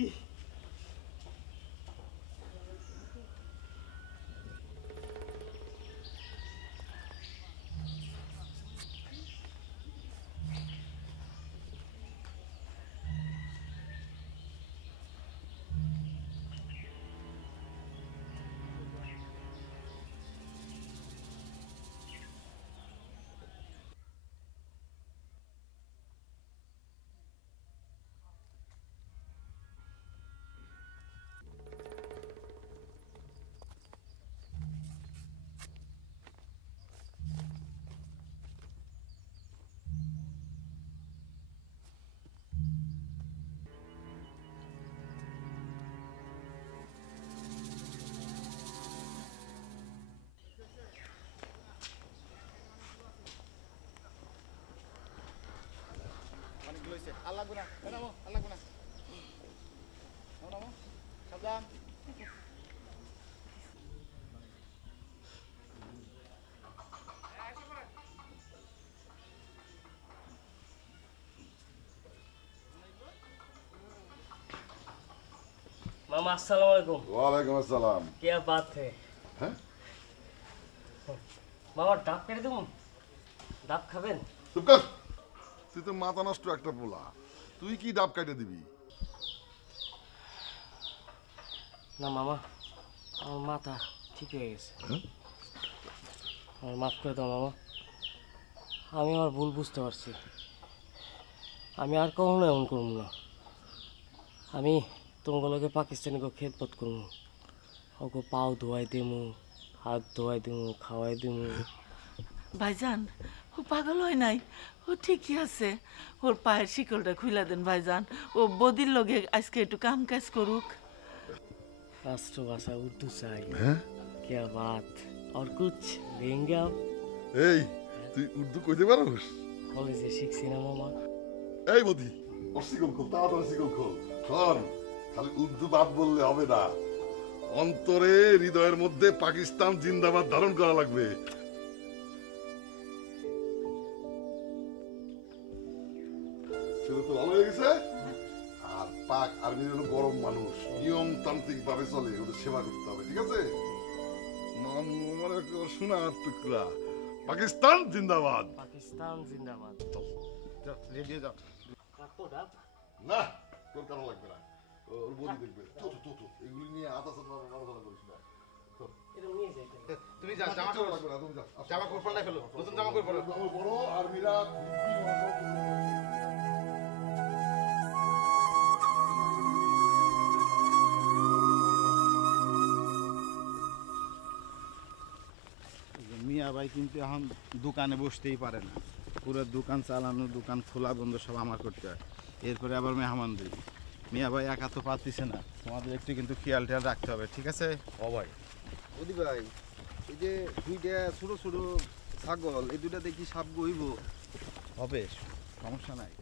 मामा अस्सलाम वालेकुम। वालेकुम अस्सलाम। क्या बात है? हैं? मामा ডাব কেটে দেবো? ডাব খাবেন? চুপ কর, তুই তো মাথা নষ্ট একটা পোলা, তুই কি ডাব কাটে দিবি? না মামা, আমার মাথা ঠিক হয়ে গেছে। আমার মাফ করে দাও মামা, আমি আমার ভুল বুঝতে পারছি। আমি আর কখনো এমন করবো না। আমি তোমাগুলোকে পাকিস্তানি গো খেদমত করবো, ওকে পাও ধোয়াই দেবো, হাত ধোয়াই দেবো, খাওয়াই দেবো। ভাইজান ও পাগল হয় নাই, ও ঠিকই আছে। ওর পায়ের শিকলটা খুইলা দেন ভাইজান, ও বদির লগে আজকে একটু কাম কাজ করুক। राष्ट्रभाषा उर्दू चाहिए। हैं? क्या बात, और कुछ लेंगे आप? এই তুই উর্দু কইতে পারোস? কলেজে শিখছি না মামা। এই বদি, ওর শিকল খোল, তাড়াতাড়ি শিকল খোল। শোন, খালি উর্দু বাদ বললে হবে না, অন্তরে হৃদয়ের মধ্যে পাকিস্তান জিন্দাবাদ ধারণ করা লাগবে। ছেলে তো ভালো হয়ে গেছে। আর পাক আর্মির হলো গরম মানুষ, নিয়মতান্ত্রিক ভাবে চলে, ওদের সেবা করতে হবে, ঠিক আছে? সোনার টুকরা, পাকিস্তান জিন্দাবাদ। পাকিস্তান জিন্দাবাদ। রেডি যাও। কাটবো ডাব? না, তোর কারো লাগবে না, ওর বডি দেখবে। তো এগুলি নিয়ে আতাস নড়াচড়া করিস না। এটা নিয়ে যাই। তুমি যাও, জামা কাপড় লাগবে না, তুমি যাও। জামা কাপড় পাল্টাই ফেলো, নতুন জামা কাপড় পরো। আমার বড় আর্মিরা মিয়া ভাই কিন্তু এখন দোকানে বসতেই পারে না, পুরো দোকান চালানো, দোকান খোলা বন্ধ সব আমার করতে হয়। এরপরে আবার মেহমান দিই। মিয়া ভাই একা তো পারতেছে না, তোমাদের একটু কিন্তু খেয়াল টেয়াল রাখতে হবে, ঠিক আছে? ও ভাই, ওদি ভাই, এই যে দুইটা ছোট ছোট ছাগল, এই দুইটা দেখি সাপ গইব হবে, সমস্যা নাই।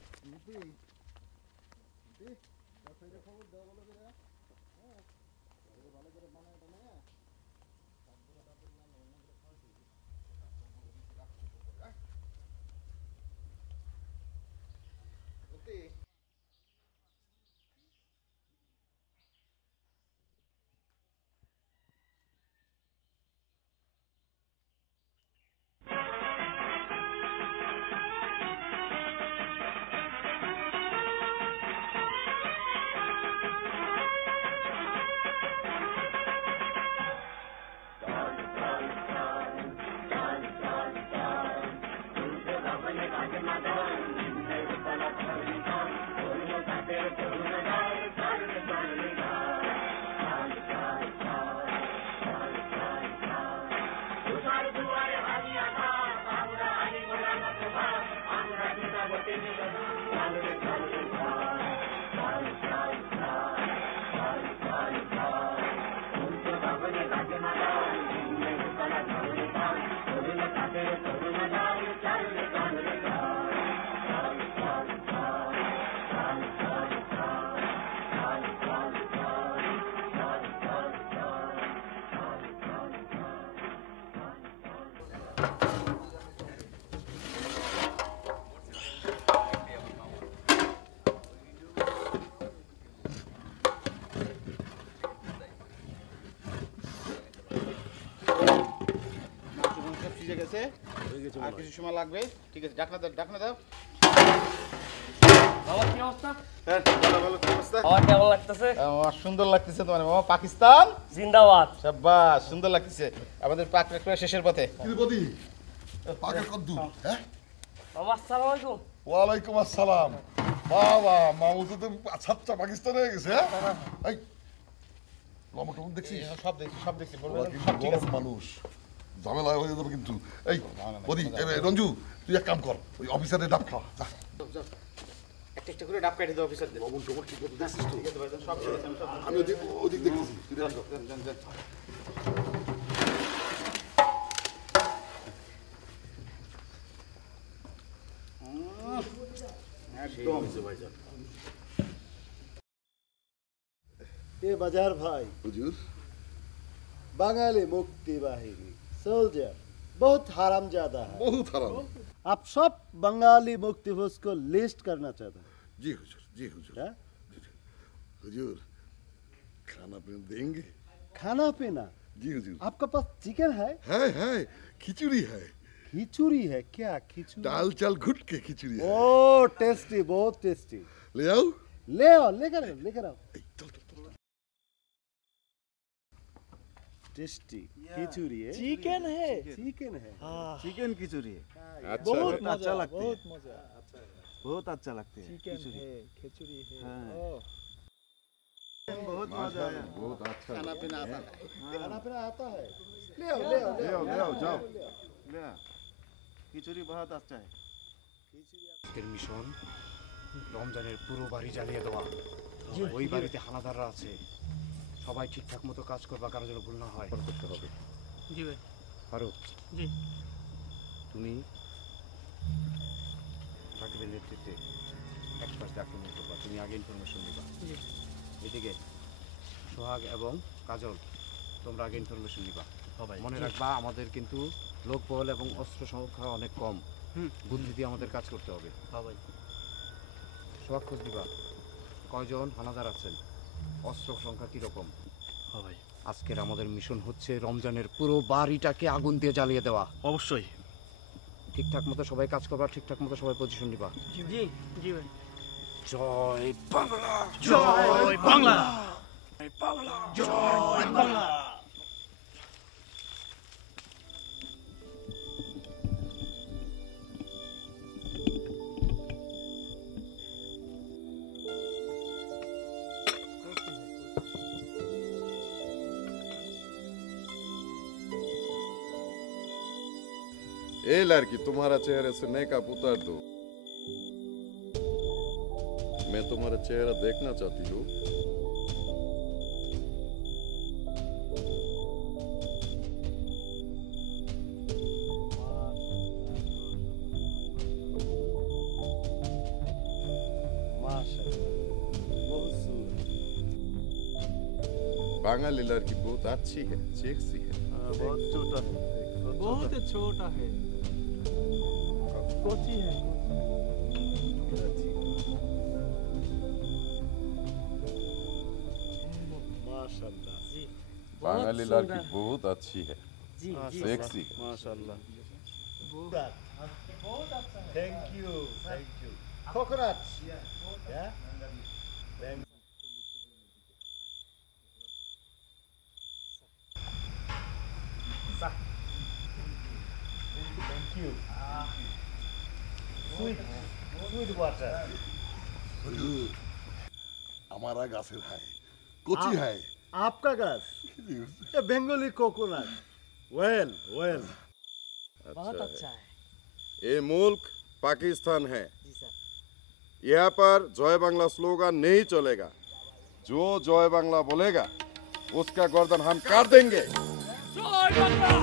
আর কিছু সময় লাগবে, ঠিক আছে? ডাকনা দাও, ডাকনা দাও। বাবা কি অবস্থা? হ্যাঁ, ভালো ভালো, কি অবস্থা? আমার কেমন লাগতেছে? আমার সুন্দর লাগতেছে তোমার মামা। পাকিস্তান জিন্দাবাদ। শাবাশ, সুন্দর লাগতেছে। আমাদের পাক প্রায় শেষের পথে। কি বদি, পাকের কদ্দু? হ্যাঁ, মামা আসসালামু আলাইকুম। ওয়ালাইকুম আসসালাম। বাবা, মামু তো আচ্ছা পাকিস্তান হয়ে গেছে। হ্যাঁ, এই লম্বা টমন দেখছিস? সব দেখছি, সব দেখছি, বলবেন কিন্তু সব ঠিক গরম আছে। মানুষ, ঝামেলা হয়ে যাবে কিন্তু। এই বদি, রঞ্জু তুই এক কাম কর, ওই অফিসারের ডাব খা। একটা একটা করে ডাব কেটে দাও অফিসারদের। লবণ টবণ ঠিক মতো দেখছিস তো? ঠিক আছে ভাই, সব ঠিক আছে, সব আমি ওদিক দেখতেছি, তুই দেখ। ए बाजार भाई, हुजूर, बंगाली मुक्ति बाहिनी सोल्जर बहुत हरामजादा है, बहुत हराम। आप सब बंगाली मुक्ति फौज को लिस्ट करना चाहते हैं? जी हुजूर, जी हुजूर। क्या? हुजूर, खाना पीना देंगे? खाना पीना? जी हुजूर। आपका पास चिकन है? है, खिचड़ी है। खिचड़ी है क्या? खिचड़ी? दाल चाल घुट के खिचड़ी है। ओ टेस्टी, बहुत टेस्टी। ले आओ? ले आओ, लेकर आओ। टेस्टी खिचड़ी है। चिकन है। चिकन है। चिकन खिचड़ी है। बहुत अच्छा लगता है। बहुत मजा। बहुत अच्छा लगता है। चिकन है, खिचड़ी है। बहुत मजा आया। बहुत अच्छा खाना पीना आता है। खाना पीना आता है। ले आओ जाओ। ले आओ। खिचड़ी बहुत अच्छा है। আজকের মিশন রমজানের পুরো বাড়ি জ্বালিয়ে দেওয়া। ওই বাড়িতে হানাদাররা আছে, সবাই ঠিকঠাক মতো কাজ করবা, কারো যেন ভুল না হয় করতে হবে। জি ভাই। ফারুক, জি তুমি সাকিবের নেতৃত্বে একপাশে আক্রমণ করবা, তুমি আগে ইনফরমেশন দিবা। জি। এদিকে সোহাগ এবং কাজল তোমরা আগে ইনফরমেশন নিবা। মনে রাখবা আমাদের কিন্তু লোকবল এবং অস্ত্র সংখ্যা অনেক কম, বুদ্ধি দিয়ে আমাদের কাজ করতে হবে। সোহাগ খোঁজ দিবা কয়জন হানাদার আছেন, অস্ত্র সংখ্যা কিরকম। আজকের আমাদের মিশন হচ্ছে রমজানের পুরো বাড়িটাকে আগুন দিয়ে জ্বালিয়ে দেওয়া। অবশ্যই ঠিকঠাক মতো সবাই কাজ করবা, ঠিকঠাক মতো সবাই পজিশন নিবা। জি জি ভাই। জয় বাংলা, জয় বাংলা, জয় বাংলা। ए लड़की, तुम्हारा चेहरे से मेकअप उतार दो। मैं तुम्हारा चेहरा देखना चाहती हूँ। बांगाली लड़की बहुत अच्छी है, सेक्सी है। बहुत छोटा है। बहुत छोटा है। कोची है। माशाल्लाह। बांगाली लड़की बहुत अच्छी है, सेक्सी है। माशाल्लाह। बहुत अच्छा है। Thank you. कोकोनट। या? Thank you. Sweet water. हमारा गाছের है, कोची है। आपका गाछ? ये बंगाली कोकोनट। वेल। बहुत अच्छा है। ये मुल्क पाकिस्तान है, यहाँ पर जय बांग्ला स्लोगन नहीं चलेगा। जो जय बांग्ला बोलेगा उसका गर्दन हम काट देंगे। जय बांग्ला।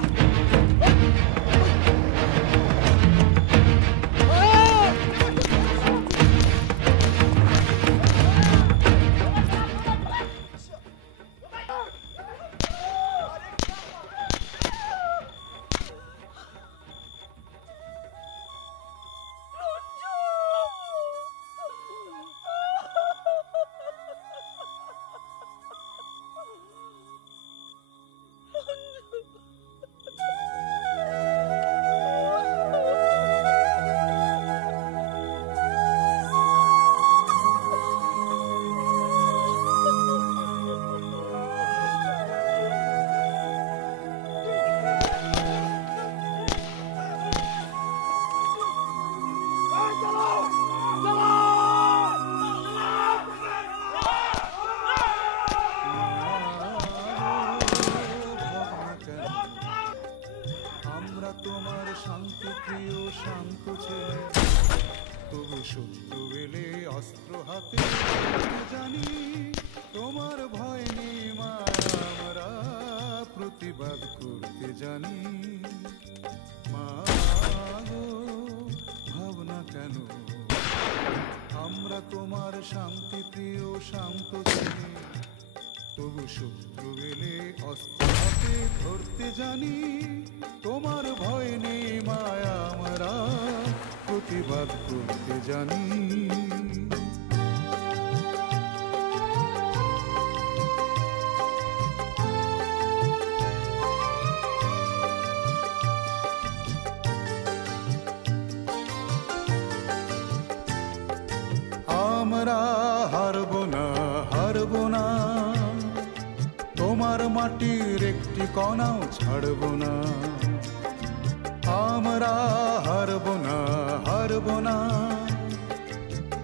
তোমার মাটির একটি কণাও ছাড়ব না, আমরা হারব না, হারব না।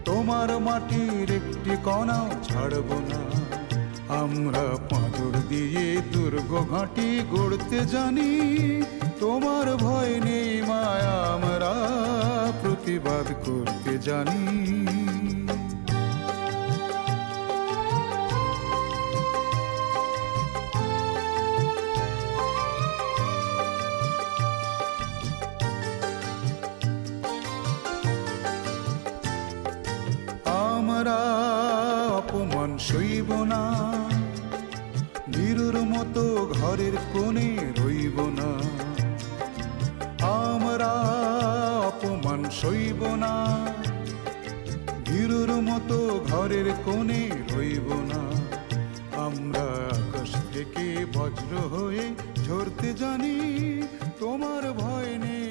তোমার মাটির একটি কণাও ছাড়ব না। আমরা পাঁজর দিয়ে দুর্গ ঘাঁটি গড়তে জানি, তোমার ভয় নেই মায়া, আমরা প্রতিবাদ করতে জানি। আমরা অপমান সইব না, বীরুর মতো ঘরের কোণে রইব না। আমরা অপমান সইব না, বীরুর মতো ঘরের কোণে রইব না। আমরা আকাশ থেকে বজ্র হয়ে ঝরতে জানি, তোমার ভয় নেই